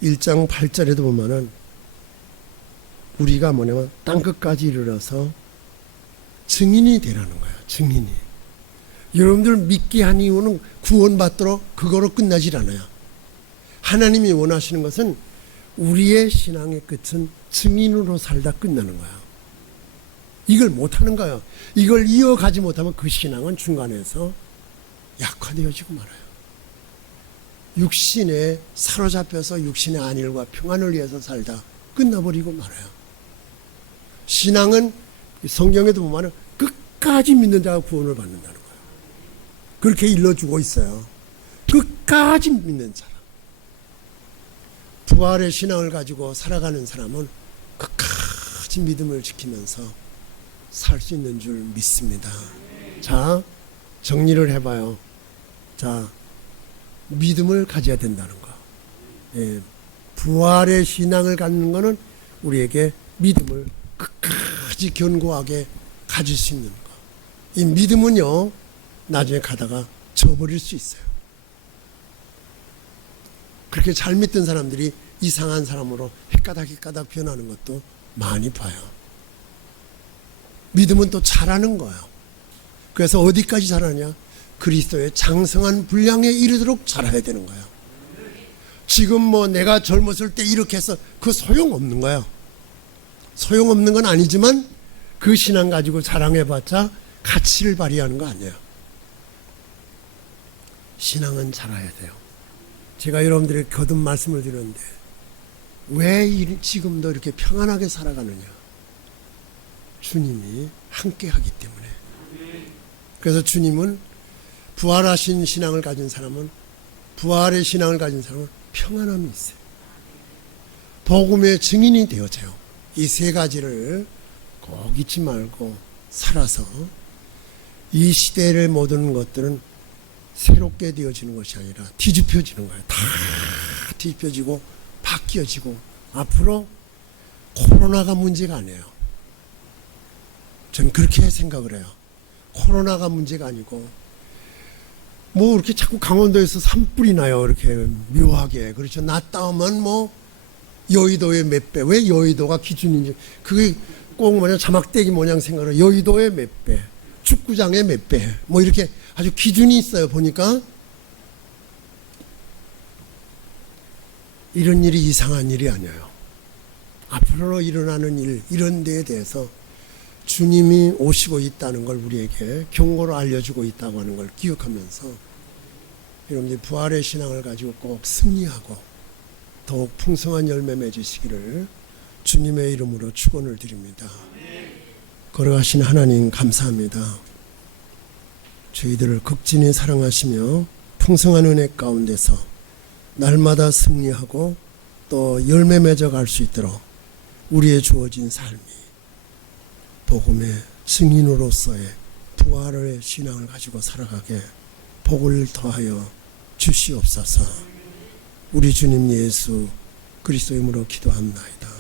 1장 8절에도 보면은 우리가 뭐냐면 땅끝까지 이르러서 증인이 되라는 거예요. 증인이. 여러분들 믿게 한 이유는 구원받도록 그거로 끝나질 않아요. 하나님이 원하시는 것은 우리의 신앙의 끝은 증인으로 살다 끝나는 거예요. 이걸 못하는 거예요. 이걸 이어가지 못하면 그 신앙은 중간에서 약화되어지고 말아요. 육신에 사로잡혀서 육신의 안일과 평안을 위해서 살다 끝나버리고 말아요. 신앙은 성경에도 보면 끝까지 믿는 자가 구원을 받는다는 거예요. 그렇게 일러주고 있어요. 끝까지 믿는 사람. 부활의 신앙을 가지고 살아가는 사람은 끝까지 믿음을 지키면서 살 수 있는 줄 믿습니다. 자, 정리를 해봐요. 자, 믿음을 가져야 된다는 거. 예, 부활의 신앙을 갖는 것은 우리에게 믿음을 끝까지 견고하게 가질 수 있는 거. 이 믿음은요, 나중에 가다가 져버릴 수 있어요. 그렇게 잘 믿던 사람들이 이상한 사람으로 헷가닥 변하는 것도 많이 봐요. 믿음은 또 자라는 거예요. 그래서 어디까지 자라냐? 그리스도의 장성한 분량에 이르도록 자라야 되는 거예요. 지금 뭐 내가 젊었을 때 이렇게 해서 그 소용없는 거예요. 소용없는 건 아니지만 그 신앙 가지고 자랑해봤자 가치를 발휘하는 거 아니에요. 신앙은 자라야 돼요. 제가 여러분들에게 거듭 말씀을 드렸는데 왜 지금도 이렇게 평안하게 살아가느냐? 주님이 함께 하기 때문에. 그래서 주님은 부활하신 신앙을 가진 사람은, 부활의 신앙을 가진 사람은 평안함이 있어요. 복음의 증인이 되어져요. 이 세 가지를 꼭 잊지 말고 살아서 이 시대의 모든 것들은 새롭게 되어지는 것이 아니라 뒤집혀지는 거예요. 다 뒤집혀지고 바뀌어지고. 앞으로 코로나가 문제가 아니에요. 저는 그렇게 생각을 해요. 코로나가 문제가 아니고 뭐 이렇게 자꾸 강원도에서 산불이 나요. 이렇게 묘하게. 그렇죠. 났다 하면 뭐 여의도의 몇 배. 왜 여의도가 기준인지. 그게 꼭 뭐냐 자막대기 모양 생각을 해요. 여의도의 몇 배. 축구장의 몇 배. 뭐 이렇게 아주 기준이 있어요. 보니까 이런 일이 이상한 일이 아니에요. 앞으로 일어나는 일, 이런 데에 대해서 주님이 오시고 있다는 걸 우리에게 경고로 알려주고 있다고 하는 걸 기억하면서 여러분들이 부활의 신앙을 가지고 꼭 승리하고 더욱 풍성한 열매 맺으시기를 주님의 이름으로 축원을 드립니다. 걸어가신 하나님 감사합니다. 저희들을 극진히 사랑하시며 풍성한 은혜 가운데서 날마다 승리하고 또 열매 맺어 갈 수 있도록 우리의 주어진 삶이 복음의 증인으로서의 부활의 신앙을 가지고 살아가게 복을 더하여 주시옵소서. 우리 주님 예수 그리스도 이름으로 기도합나이다.